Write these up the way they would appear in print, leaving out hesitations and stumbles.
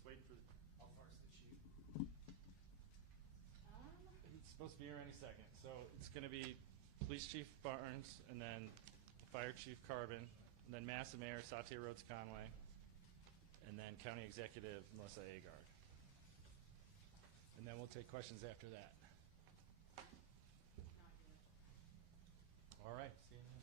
just waiting for. How far is the chief? He's supposed to be here any second. So it's going to be Police Chief Barnes, and then Fire Chief Carbon, and then Massa Mayor Satya Rhodes Conway, and then County Executive Melissa Agard. And then we'll take questions after that. All right. See you then.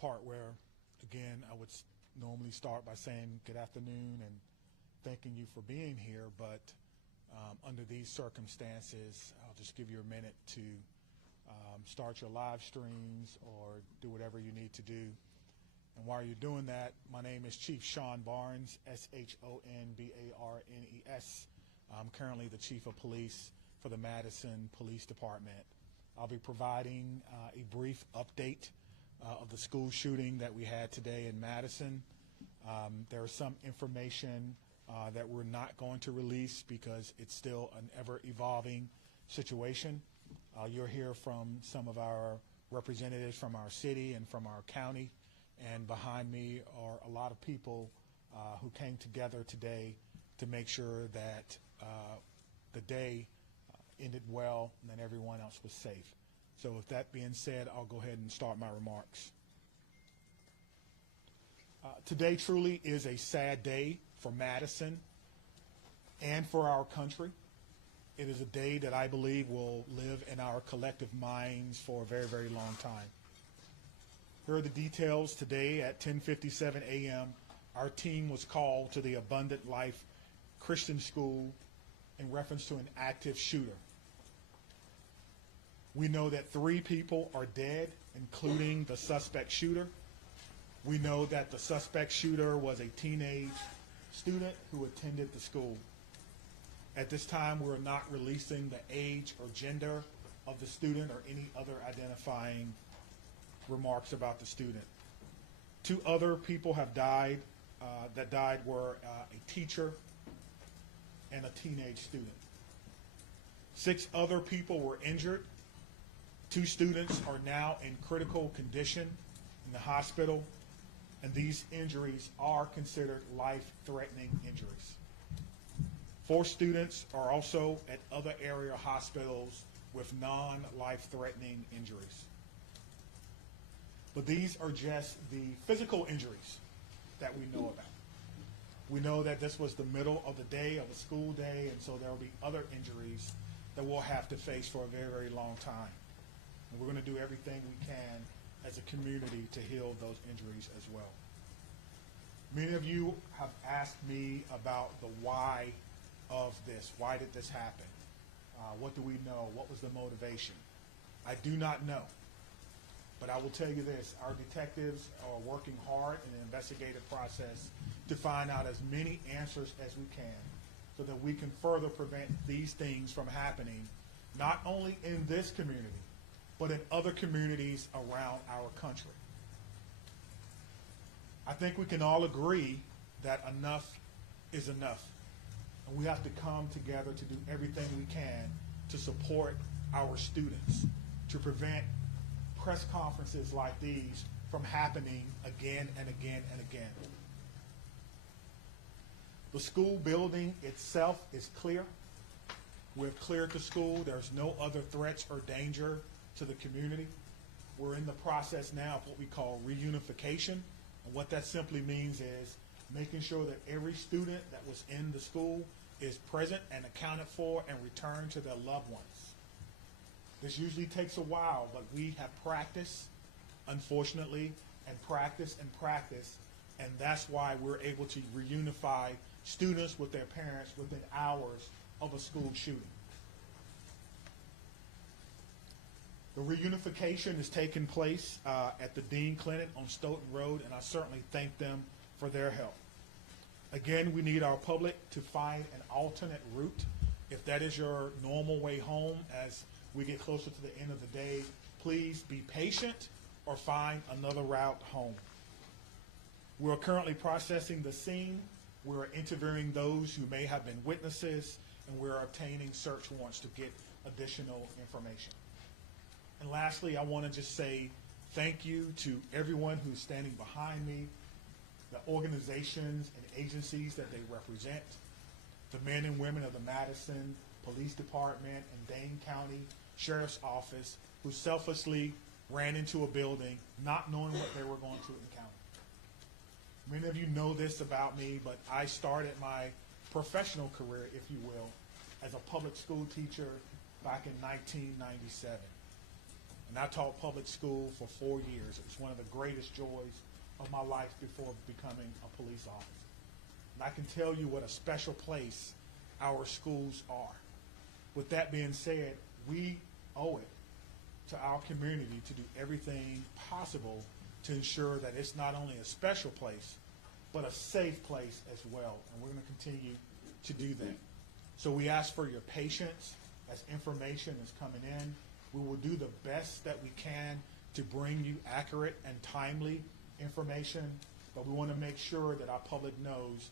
part where, again, I would normally start by saying good afternoon and thanking you for being here, but under these circumstances, I'll just give you a minute to start your live streams or do whatever you need to do. And while you're doing that, my name is Chief Sean Barnes, S-H-O-N-B-A-R-N-E-S. I'm currently the Chief of Police for the Madison Police Department. I'll be providing a brief update of the school shooting that we had today in Madison. There is some information that we're not going to release because it's still an ever-evolving situation. You'll hear from some of our representatives from our city and from our county, and behind me are a lot of people who came together today to make sure that the day ended well and that everyone else was safe. So with that being said, I'll go ahead and start my remarks. Today truly is a sad day for Madison and for our country. It is a day that I believe will live in our collective minds for a very, very long time. Here are the details. Today at 10:57 a.m., our team was called to the Abundant Life Christian School in reference to an active shooter. We know that 3 people are dead, including the suspect shooter. We know that the suspect shooter was a teenage student who attended the school. At this time, we're not releasing the age or gender of the student or any other identifying remarks about the student. 2 other people have died. That died were a teacher and a teenage student. 6 other people were injured. 2 students are now in critical condition in the hospital, and these injuries are considered life-threatening injuries. 4 students are also at other area hospitals with non-life-threatening injuries. But these are just the physical injuries that we know about. We know that this was the middle of the day, of a school day, and so there will be other injuries that we'll have to face for a very, very long time. And we're going to do everything we can as a community to heal those injuries as well. Many of you have asked me about the why of this. Why did this happen? What do we know? What was the motivation? I do not know. But I will tell you this, our detectives are working hard in the investigative process to find out as many answers as we can so that we can further prevent these things from happening, not only in this community, but in other communities around our country. I think we can all agree that enough is enough. And we have to come together to do everything we can to support our students, to prevent press conferences like these from happening again and again and again. The school building itself is clear. We've cleared the school. There's no other threats or danger to the community. We're in the process now of what we call reunification. And what that simply means is making sure that every student that was in the school is present and accounted for and returned to their loved ones. This usually takes a while, but we have practiced, unfortunately, and practice, and that's why we're able to reunify students with their parents within hours of a school shooting. The reunification is taking place at the Dean Clinic on Stoughton Road, and I certainly thank them for their help. Again, we need our public to find an alternate route. If that is your normal way home as we get closer to the end of the day, please be patient or find another route home. We're currently processing the scene. We're interviewing those who may have been witnesses, and we're obtaining search warrants to get additional information. And lastly, I want to just say thank you to everyone who's standing behind me, the organizations and agencies that they represent, the men and women of the Madison Police Department and Dane County Sheriff's Office who selflessly ran into a building not knowing what they were going to encounter. Many of you know this about me, but I started my professional career, if you will, as a public school teacher back in 1997. And I taught public school for 4 years. It was one of the greatest joys of my life before becoming a police officer. And I can tell you what a special place our schools are. With that being said, we owe it to our community to do everything possible to ensure that it's not only a special place, but a safe place as well. And we're going to continue to do that. So we ask for your patience as information is coming in. We will do the best that we can to bring you accurate and timely information, but we want to make sure that our public knows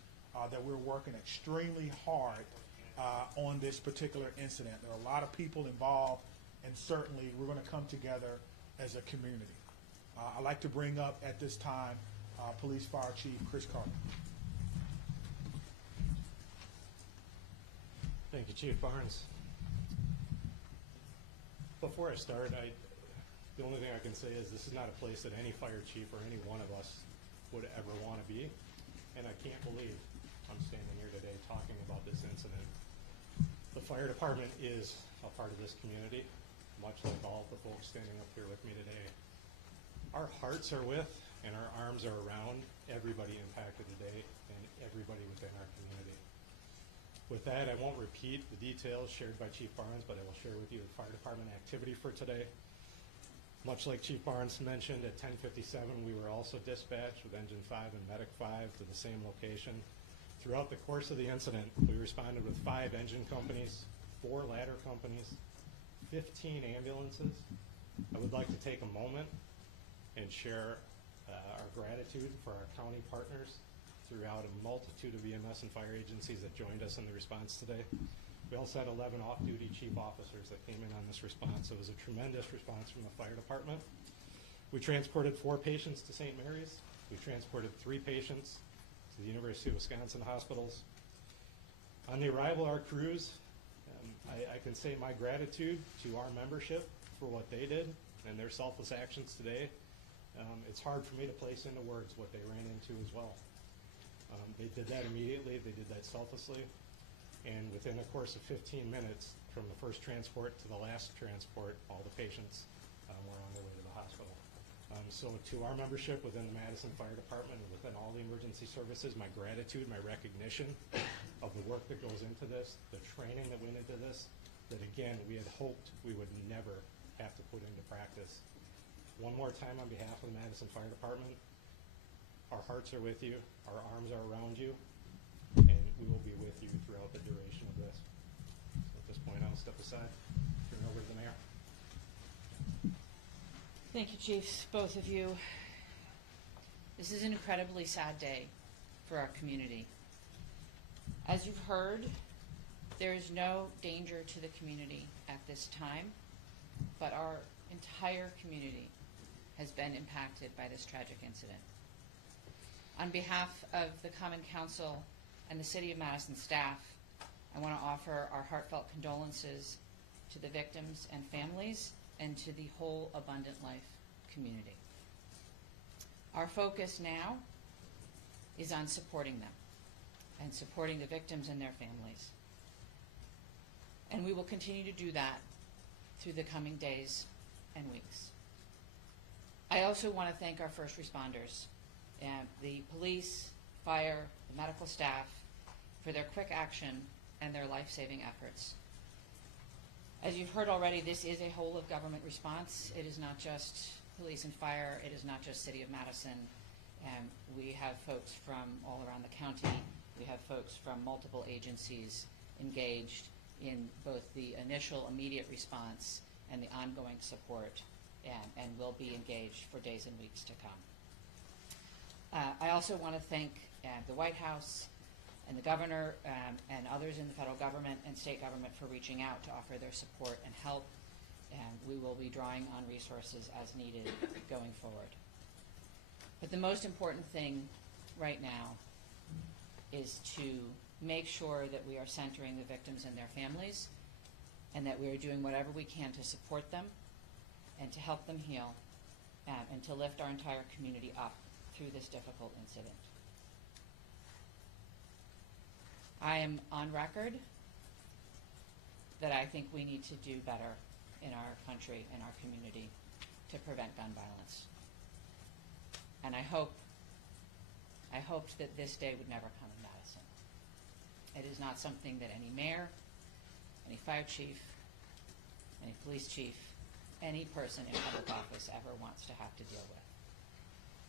that we're working extremely hard on this particular incident. There are a lot of people involved, and certainly we're going to come together as a community. I'd like to bring up at this time Police Fire Chief Chris Carter. Thank you, Chief Barnes. Before I start, the only thing I can say is this is not a place that any fire chief or any one of us would ever want to be, and I can't believe I'm standing here today talking about this incident. The fire department is a part of this community, much like all the folks standing up here with me today. Our hearts are with and our arms are around everybody impacted today and everybody within our community. With that, I won't repeat the details shared by Chief Barnes, but I will share with you the fire department activity for today. Much like Chief Barnes mentioned, at 10:57, we were also dispatched with Engine 5 and Medic 5 to the same location. Throughout the course of the incident, we responded with 5 engine companies, 4 ladder companies, 15 ambulances. I would like to take a moment and share our gratitude for our county partners throughout a multitude of EMS and fire agencies that joined us in the response today. We also had 11 off-duty chief officers that came in on this response. So it was a tremendous response from the fire department. We transported 4 patients to St. Mary's. We transported 3 patients to the University of Wisconsin hospitals. On the arrival of our crews, I can say my gratitude to our membership for what they did and their selfless actions today. It's hard for me to place into words what they ran into as well. They did that immediately, they did that selflessly, and within the course of 15 minutes, from the first transport to the last transport, all the patients were on their way to the hospital. So to our membership within the Madison Fire Department and within all the emergency services, my gratitude, my recognition of the work that goes into this, the training that went into this, that again, we had hoped we would never have to put into practice. One more time on behalf of the Madison Fire Department, our hearts are with you, our arms are around you, and we will be with you throughout the duration of this. So at this point, I'll step aside, turn it over to the mayor. Thank you, Chiefs, both of you. This is an incredibly sad day for our community. As you've heard, there is no danger to the community at this time, but our entire community has been impacted by this tragic incident. On behalf of the Common Council and the City of Madison staff, I want to offer our heartfelt condolences to the victims and families and to the whole Abundant Life community. Our focus now is on supporting them and supporting the victims and their families. And we will continue to do that through the coming days and weeks. I also want to thank our first responders, the police, fire, the medical staff, for their quick action and their life-saving efforts. As you've heard already, this is a whole of government response. It is not just police and fire. It is not just City of Madison. We have folks from all around the county. We have folks from multiple agencies engaged in both the initial immediate response and the ongoing support, and will be engaged for days and weeks to come. I also want to thank the White House and the governor and others in the federal government and state government for reaching out to offer their support and help. And we will be drawing on resources as needed going forward. But the most important thing right now is to make sure that we are centering the victims and their families, and that we are doing whatever we can to support them and to help them heal, and to lift our entire community up through this difficult incident. I am on record that I think we need to do better in our country and our community to prevent gun violence. And I hoped that this day would never come in Madison. It is not something that any mayor, any fire chief, any police chief, any person in public office ever wants to have to deal with.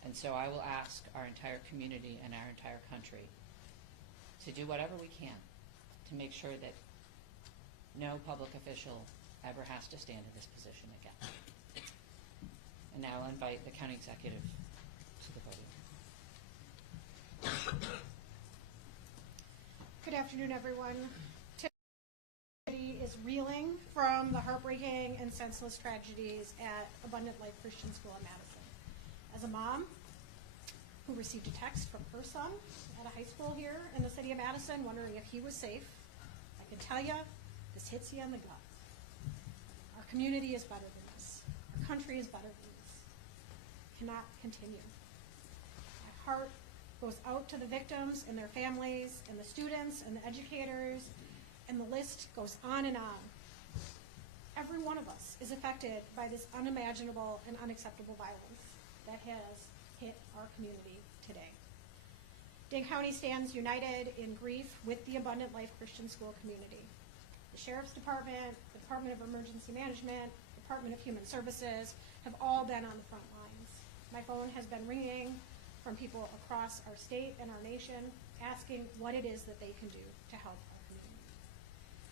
And so I will ask our entire community and our entire country to do whatever we can to make sure that no public official ever has to stand in this position again. And now I'll invite the county executive to the podium. Good afternoon, everyone. Today is reeling from the heartbreaking and senseless tragedies at Abundant Life Christian School in Madison. As a mom who received a text from her son at a high school here in the city of Madison wondering if he was safe, I can tell you, this hits you in the gut. Our community is better than this. Our country is better than this. It cannot continue. My heart goes out to the victims and their families and the students and the educators, and the list goes on and on. Every one of us is affected by this unimaginable and unacceptable violence that has hit our community today. Dane County stands united in grief with the Abundant Life Christian School community. The Sheriff's Department, the Department of Emergency Management, Department of Human Services have all been on the front lines. My phone has been ringing from people across our state and our nation asking what it is that they can do to help our community.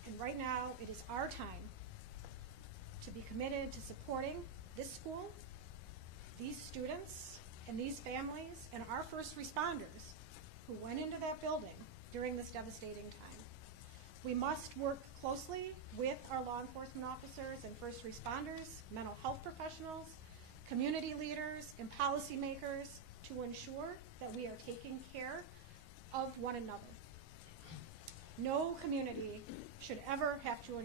And right now, it is our time to be committed to supporting this school, these students, and these families, and our first responders who went into that building during this devastating time. We must work closely with our law enforcement officers and first responders, mental health professionals, community leaders, and policymakers to ensure that we are taking care of one another. No community should ever have to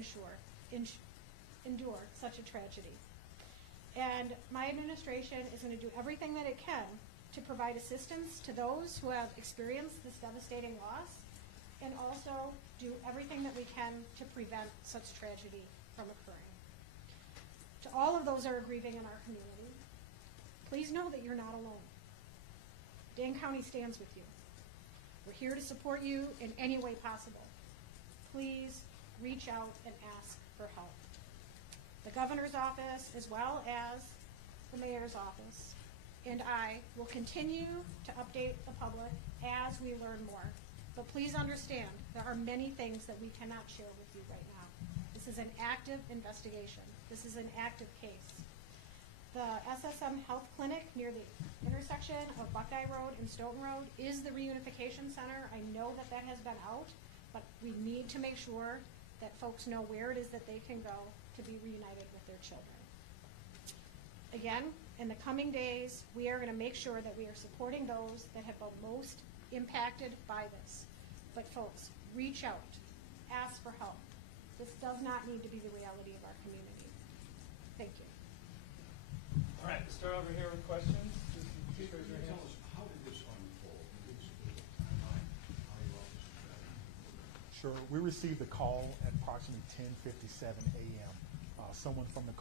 endure such a tragedy. And my administration is going to do everything that it can to provide assistance to those who have experienced this devastating loss, and also do everything that we can to prevent such tragedy from occurring. To all of those who are grieving in our community, please know that you're not alone. Dane County stands with you. We're here to support you in any way possible. Please reach out and ask for help. The governor's office, as well as the mayor's office, and I will continue to update the public as we learn more. But please understand, there are many things that we cannot share with you right now. This is an active investigation. This is an active case. The SSM Health Clinic near the intersection of Buckeye Road and Stoughton Road is the reunification center. I know that that has been out, but we need to make sure that folks know where it is that they can go to be reunited with their children. Again, in the coming days, we are going to make sure that we are supporting those that have been most impacted by this. But folks, reach out, ask for help. This does not need to be the reality of our community. Thank you. All right, we'll start over here with questions. Just raise your Tell hand. us, how did this unfold? Give us a bit of timeline, how you all this strategy. Sure. We received a call at approximately 10:57 a.m. Someone from the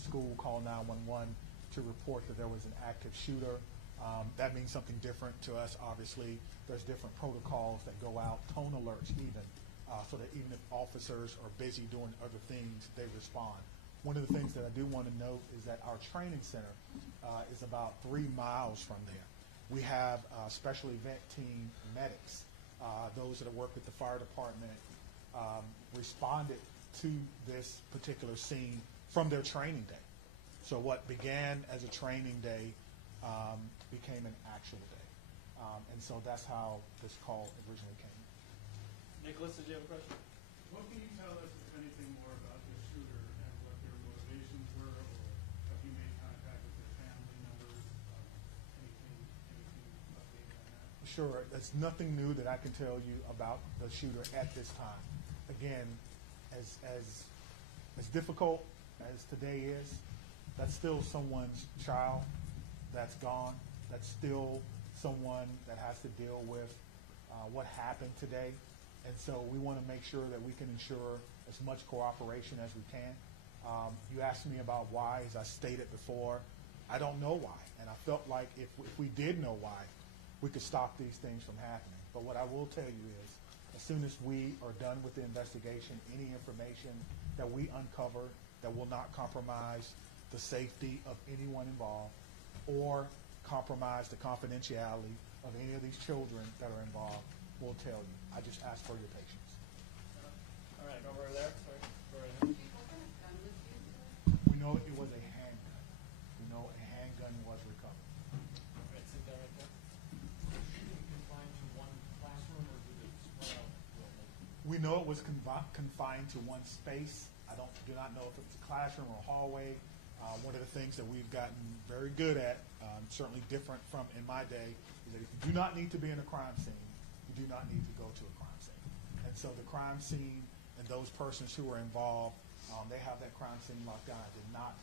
school called 911 to report that there was an active shooter. That means something different to us, obviously. There's different protocols that go out, tone alerts even, so that even if officers are busy doing other things, they respond. One of the things that I do want to note is that our training center is about 3 miles from there. We have special event team medics, those that work with the fire department, responded to this particular scene from their training day. So what began as a training day became an actual day. And so that's how this call originally came. Nicholas, did you have a question? What can you tell us, if anything, more about the shooter and what their motivations were, or have you made contact with their family members? Anything updated on that? Sure, there's nothing new that I can tell you about the shooter at this time. Again, as difficult as today is, that's still someone's child that's gone. That's still someone that has to deal with what happened today. And so we want to make sure that we can ensure as much cooperation as we can You asked me about why, as I stated before. I don't know why, and I felt like if we did know why, we could stop these things from happening. But what I will tell you is, as soon as we are done with the investigation, any information that we uncover that will not compromise the safety of anyone involved or compromise the confidentiality of any of these children that are involved, we'll tell you. I just ask for your patience. All right, over there. Sorry. Go right ahead. We know it was a handgun. We know a handgun was recovered. All right, sit down right there. Shooting confined to one classroom, or did it spread out globally? We know it was confined to one space. I do not know if it was a classroom or a hallway. One of the things that we've gotten very good at, certainly different from in my day, is that if you do not need to be in a crime scene, you do not need to go to a crime scene. And so the crime scene and those persons who were involved, they have that crime scene locked down. I did not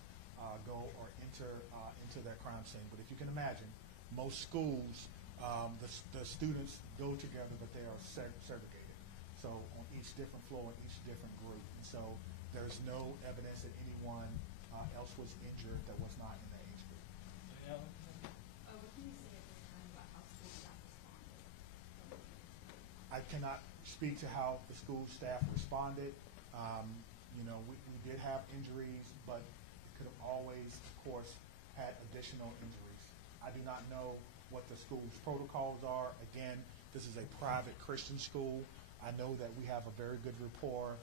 go or enter into that crime scene. But if you can imagine, most schools, the students go together, but they are segregated. So on each different floor, each different group. And so there's no evidence that anyone else was injured that was not in the age group. Danielle? What can you say at this time about how school staff responded? I cannot speak to how the school staff responded. We did have injuries, but could have always, of course, had additional injuries. I do not know what the school's protocols are. Again, this is a private Christian school. I know that we have a very good rapport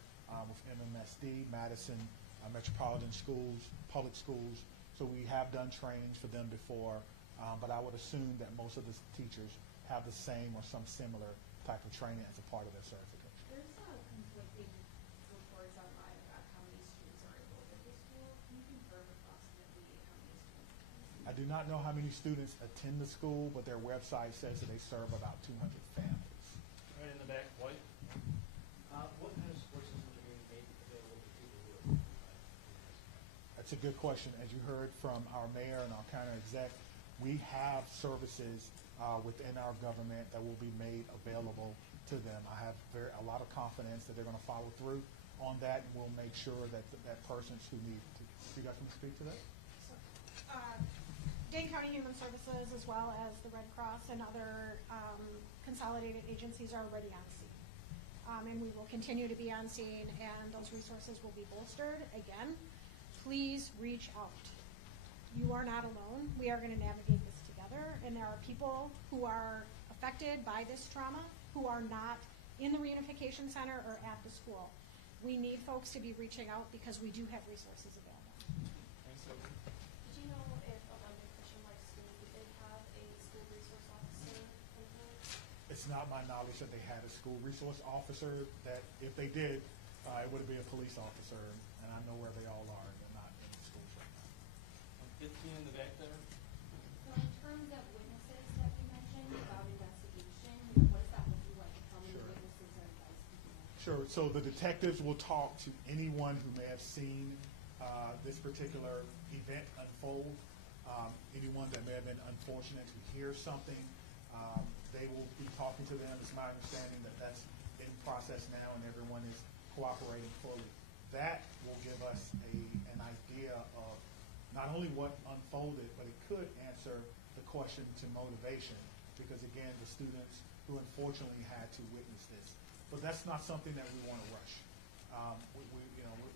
with MMSD, Madison Metropolitan Schools, public schools. So we have done trainings for them before, but I would assume that most of the teachers have the same or some similar type of training as a part of their certification. There's conflicting reports online about how many students are enrolled at this school. Can you confirm approximately how many students? I do not know how many students attend the school, but their website says that they serve about 200 families. Right in the back, White. What kind of support system are being made available to people who are? That's a good question. As you heard from our mayor and our county exec, we have services within our government that will be made available to them. I have a lot of confidence that they're going to follow through on that, and we'll make sure that that persons who need to. You guys want to speak to that? Dane County Human Services, as well as the Red Cross and other consolidated agencies, are already on scene. And we will continue to be on scene, and those resources will be bolstered. Again, please reach out. You are not alone. We are going to navigate this together, and there are people who are affected by this trauma who are not in the reunification center or at the school. We need folks to be reaching out because we do have resources available. Thanks, Sophie. Did you know if Abundant Christian Life School did have a school resource officer in place? It's not my knowledge that they had a school resource officer. That if they did, it would be a police officer, and I know where they all are. They're not in the schools right now. 15 in the back there. So in terms of witnesses that you mentioned about investigation, what does that look like? How many Sure. witnesses are you guys speaking of? Sure. So the detectives will talk to anyone who may have seen this particular event unfold. Anyone that may have been unfortunate to hear something, they will be talking to them. It's my understanding that that's in process now, and everyone is cooperating fully. That will give us an idea of not only what unfolded, but it could answer the question to motivation, because again, the students who unfortunately had to witness this. But that's not something that we want to rush.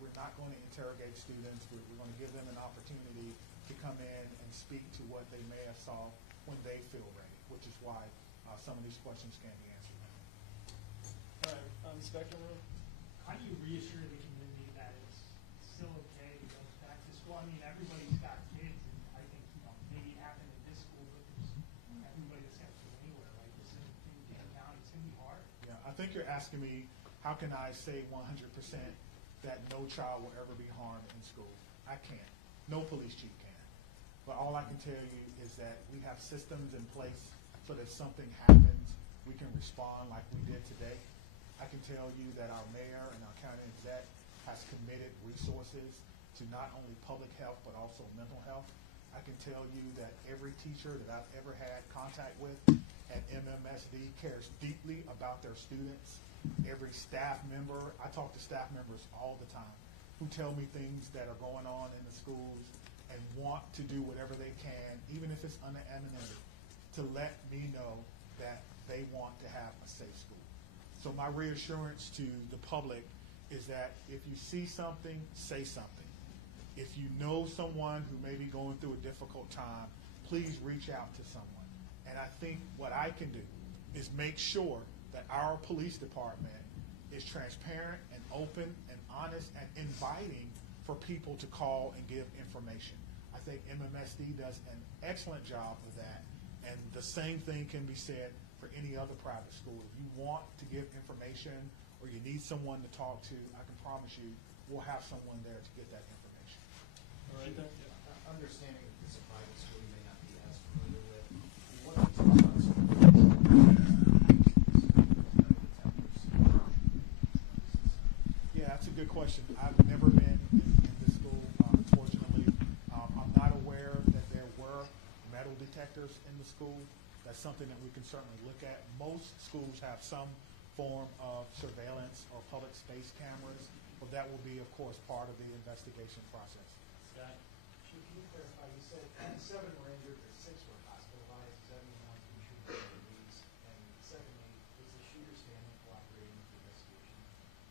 We're not going to interrogate students. We're going to give them an opportunity to come in and speak to what they may have saw when they feel ready, which is why some of these questions can't be answered now. All right, Inspector Room. How do you reassure the community that it's still okay to go back to school? I mean, everybody's got kids, and I think, maybe it happened in this school, but there's everybody that's got kids anywhere, like this in Dane County. It's going to be hard. Yeah, I think you're asking me, how can I say 100% that no child will ever be harmed in school? I can't. No police chief can. But all I can tell you is that we have systems in place so that if something happens, we can respond like we did today. I can tell you that our mayor and our county exec has committed resources to not only public health but also mental health. I can tell you that every teacher that I've ever had contact with at MMSD cares deeply about their students. Every staff member, I talk to staff members all the time, who tell me things that are going on in the schools and want to do whatever they can, even if it's under anonymity, to let me know that they want to have a safe school. So my reassurance to the public is that if you see something, say something. If you know someone who may be going through a difficult time, please reach out to someone. And I think what I can do is make sure that our police department is transparent and open and honest and inviting for people to call and give information. I think MMSD does an excellent job of that, and the same thing can be said for any other private school. If you want to give information or you need someone to talk to, I can promise you we'll have someone there to get that information. All right, then. Understanding that it's a private school you may not be as familiar with, what are the Yeah, that's a good question. I've never been in this school, unfortunately. I'm not aware that there were metal detectors in the school. That's something that we can certainly look at. Most schools have some form of surveillance or public space cameras, but that will be, of course, part of the investigation process. Scott? Chief, can you clarify, you said 7 were injured, but 6 were hospitalized, does that mean one's been treated for disease? And secondly, was the shooter's family cooperating with the investigation?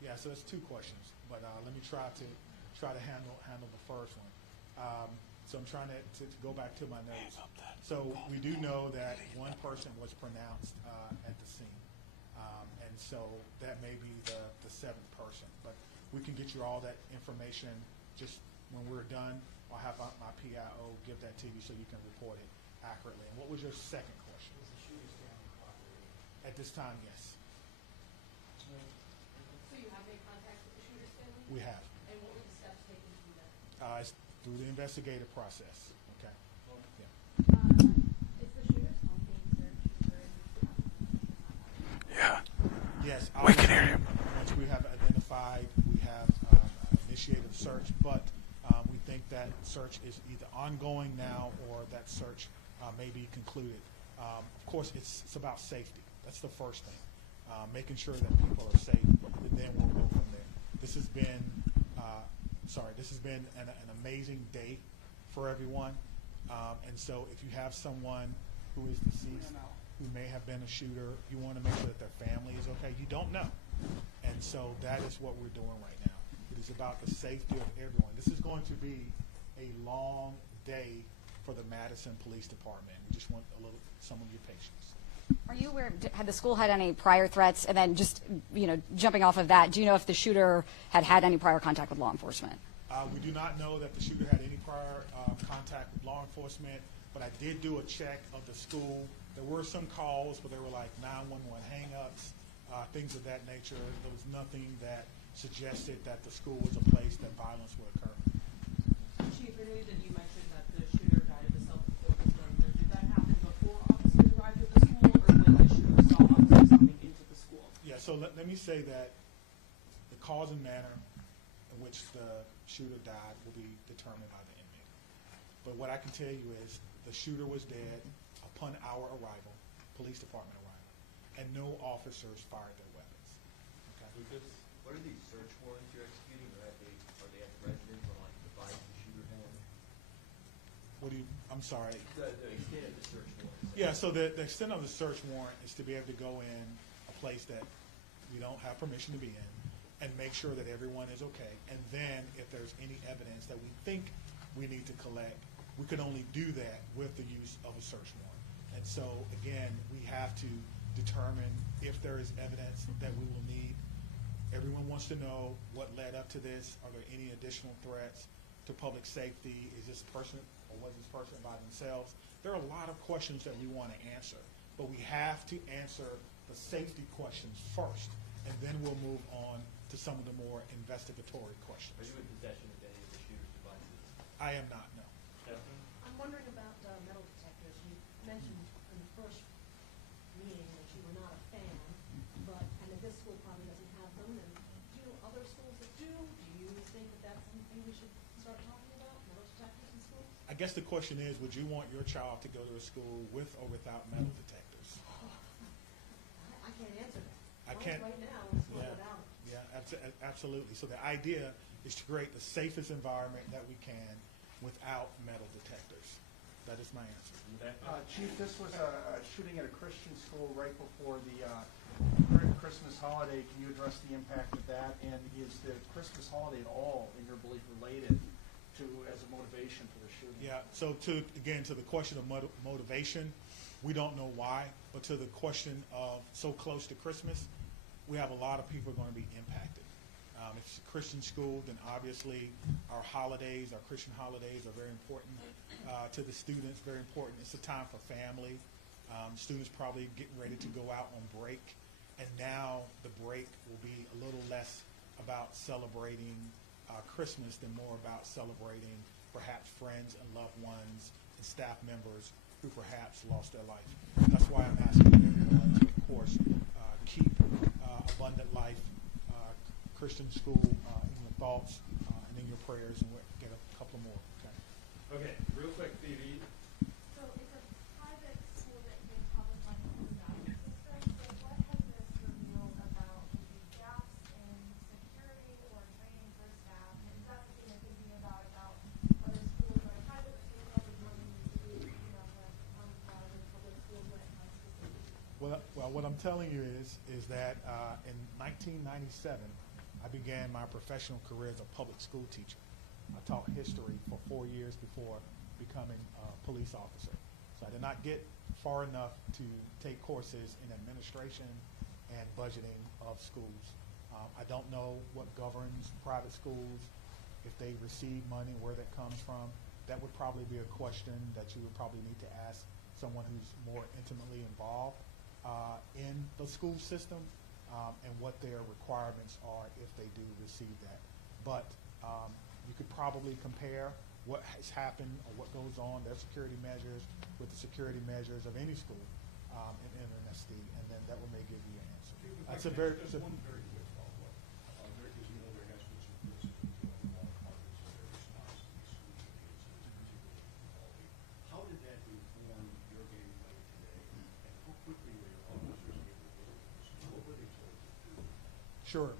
Yeah, so that's 2 questions, but let me try to handle the first one. So I'm trying to go back to my notes. So we do know that one person was pronounced at the scene, and so that may be the 7th person. But we can get you all that information. Just when we're done, I'll have my PIO give that to you so you can report it accurately. And what was your second question? Was the shooter's family cooperating? At this time, yes, So you have made contact with the shooter's family? we have. And what were the steps taken to do that? It's through the investigative process. Okay. Yeah. Is the shooter's home being searched for any? Yes, we can hear you. Once we have identified, we have initiated a search, but we think that search is either ongoing now or that search may be concluded. Of course, it's about safety. That's the first thing. Making sure that people are safe, and then we'll go from there. This has been an amazing day for everyone. And so if you have someone who is deceased, who may have been a shooter, you want to make sure that their family is okay. You don't know. And so that is what we're doing right now. It is about the safety of everyone. This is going to be a long day for the Madison Police Department. We just want some of your patience. Are you aware, had the school had any prior threats? And then just, jumping off of that, do you know if the shooter had any prior contact with law enforcement? We do not know that the shooter had any prior contact with law enforcement, but I did do a check of the school. There were some calls, but they were like 911 hang-ups, things of that nature. There was nothing that suggested that the school was a place that violence would occur. Chief, earlier that you mentioned that the shooter died of a self-inflicted burn. Did that happen before officers arrived at the school, or when the shooter saw officers coming into the school? Yeah, so let me say that the cause and manner in which the shooter died will be determined by the inmate. But what I can tell you is the shooter was dead upon our arrival, police department arrival, and no officers fired their weapons. Okay? What are these search warrants you're executing? Are they at the residence or like the device the shooter had? I'm sorry. The extent of the search warrant. Yeah, so the extent of the search warrant is to be able to go in a place that we don't have permission to be in and make sure that everyone is okay. And then if there's any evidence that we think we need to collect, we can only do that with the use of a search warrant. And so, again, we have to determine if there is evidence that we will need. Everyone wants to know what led up to this. Are there any additional threats to public safety? Is this person or was this person by themselves? There are a lot of questions that we want to answer, but we have to answer the safety questions first, and then we'll move on to some of the more investigatory questions. Are you in possession of any of the shooter's devices? I am not, no. I'm wondering about metal detectors. You mentioned in the first meeting that you were not a fan, but I know this school probably doesn't have them, and do you know other schools that do? Do you think that that's something we should start talking about, metal detectors in schools? I guess the question is, would you want your child to go to a school with or without metal detectors? I can't answer that. I can't. Right now, it's Yeah. without. Yeah, Absolutely. So the idea is to create the safest environment that we can without metal detectors. That is my answer. Chief, this was a shooting at a Christian school right before the Christmas holiday. Can you address the impact of that? And is the Christmas holiday at all, in your belief, related to as a motivation for the shooting? Yeah, so to the question of motivation, we don't know why, but to the question of so close to Christmas, we have a lot of people going to be impacted. If it's a Christian school, then obviously our holidays, our Christian holidays are very important to the students, very important. It's a time for family. Students probably getting ready to go out on break, and now the break will be a little less about celebrating Christmas than more about celebrating perhaps friends and loved ones and staff members who perhaps lost their life. That's why I'm asking everyone to, of course, keep Abundant Life Christian School in your thoughts and in your prayers, and we'll get a couple more. Okay, real quick, Phoebe. So it's a private school that gives public money to the value system. So what has this revealed about maybe gaps in security or training for staff? And is that something you're thinking about other schools that are private that maybe have money to do, you know, the public schools when it comes to safety? Well, what I'm telling you is that in 1997, I began my professional career as a public school teacher. I taught history for 4 years before becoming a police officer. So I did not get far enough to take courses in administration and budgeting of schools. I don't know what governs private schools, if they receive money, where that comes from. That would probably be a question that you would probably need to ask someone who's more intimately involved in the school system. And what their requirements are if they do receive that. But you could probably compare what has happened or what goes on, their security measures, with the security measures of any school in NNSD, and then that will may give you an answer. That's a very... Just one very quick follow-up. There, as you know, there has been some criticism of law departments and their response to these school shootings, particularly in Uvalde. How did that inform your game plan today, and how quickly were your officers able to go to the school? What were they told to do? Sure.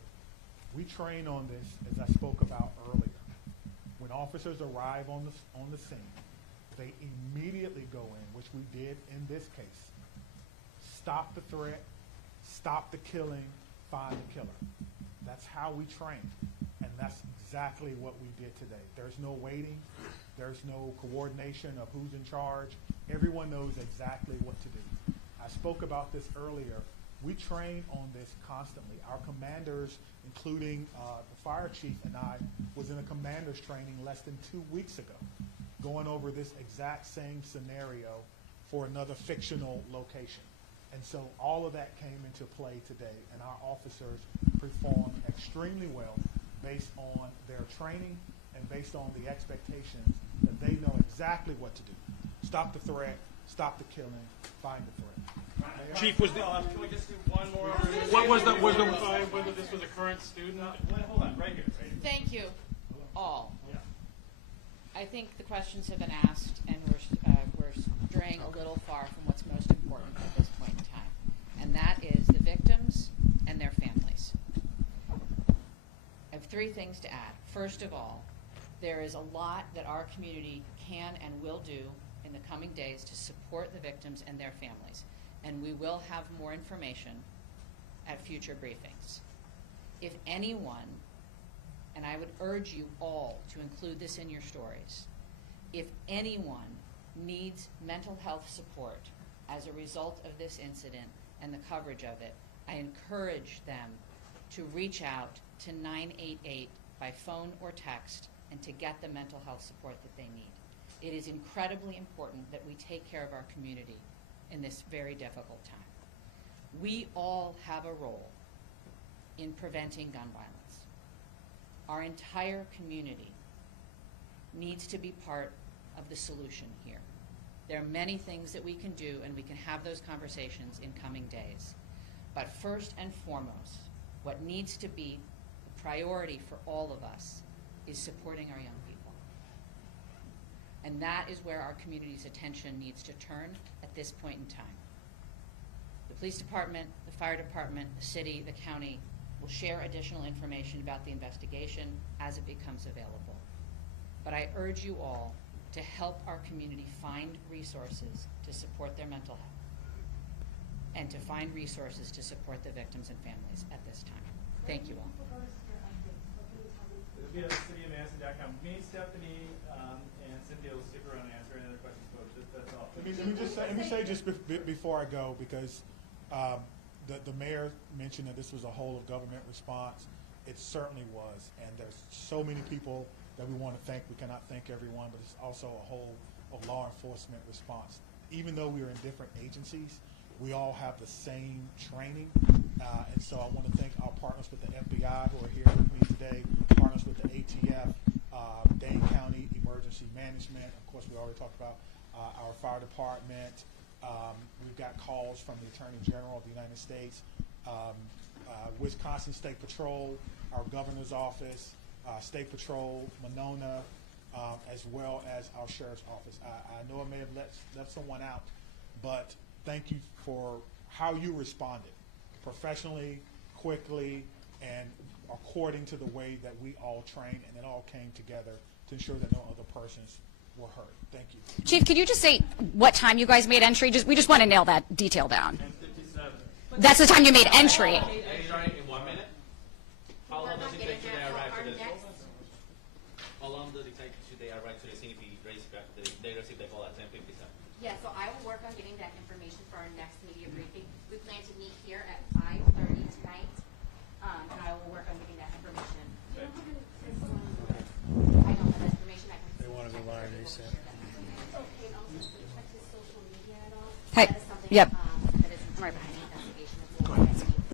We train on this, as I spoke about earlier. When officers arrive on the scene, they immediately go in, which we did in this case. Stop the threat, stop the killing, find the killer. That's how we train, and that's exactly what we did today. There's no waiting. There's no coordination of who's in charge. Everyone knows exactly what to do. I spoke about this earlier. We train on this constantly. Our commanders, including the fire chief and I, was in a commander's training less than 2 weeks ago, going over this exact same scenario for another fictional location. And so all of that came into play today, and our officers performed extremely well based on their training and based on the expectations that they know exactly what to do. Stop the threat, stop the killing, find the threat. Chief, was the... can we just do one more? What was the... whether this was a current student? Hold on, right here. Thank you, all. Yeah. I think the questions have been asked, and we're straying a little far from what's most important at this point in time, and that is the victims and their families. I have 3 things to add. First of all, there is a lot that our community can and will do in the coming days to support the victims and their families, and we will have more information at future briefings. If anyone, and I would urge you all to include this in your stories, if anyone needs mental health support as a result of this incident and the coverage of it, I encourage them to reach out to 988 by phone or text and to get the mental health support that they need. It is incredibly important that we take care of our community in this very difficult time. We all have a role in preventing gun violence. Our entire community needs to be part of the solution here. There are many things that we can do, and we can have those conversations in coming days. But first and foremost, what needs to be a priority for all of us is supporting our young people. And that is where our community's attention needs to turn at this point in time. The police department, the fire department, the city, the county, We'll share additional information about the investigation as it becomes available. But I urge you all to help our community find resources to support their mental health and to find resources to support the victims and families at this time. Thank you all. It'll be at cityofmadison.com. Me, Stephanie, and Cynthia will stick around and answer any other questions, folks. That's all. Let me say just before I go, because the mayor mentioned that this was a whole of government response. It certainly was, and there's so many people that we want to thank. We cannot thank everyone, but it's also a whole of law enforcement response. Even though we are in different agencies, we all have the same training, and so I want to thank our partners with the FBI who are here with me today, partners with the ATF, Dane County Emergency Management. Of course, we already talked about our fire department. We've got calls from the Attorney General of the United States, Wisconsin State Patrol, our governor's office, State Patrol, Monona, as well as our sheriff's office. I know I may have left someone out, but thank you for how you responded, professionally, quickly, and according to the way that we all trained, and it all came together to ensure that no other persons were hurt. Thank you. Chief, could you just say what time you guys made entry? We just want to nail that detail down. 10:57. That's the time you made entry. Sorry, in 1 minute? How long does it take till they arrive to the How long does it take till they arrive to the scene if they receive the call at 10:57? Yeah, so I will work on getting that information for our next media briefing. We plan to meet here at 5:30 tonight, and I will work on getting that information. I know that information I can. They want to go live, they said. Okay, also, with respect to social media at all, Hey, that is something, yep.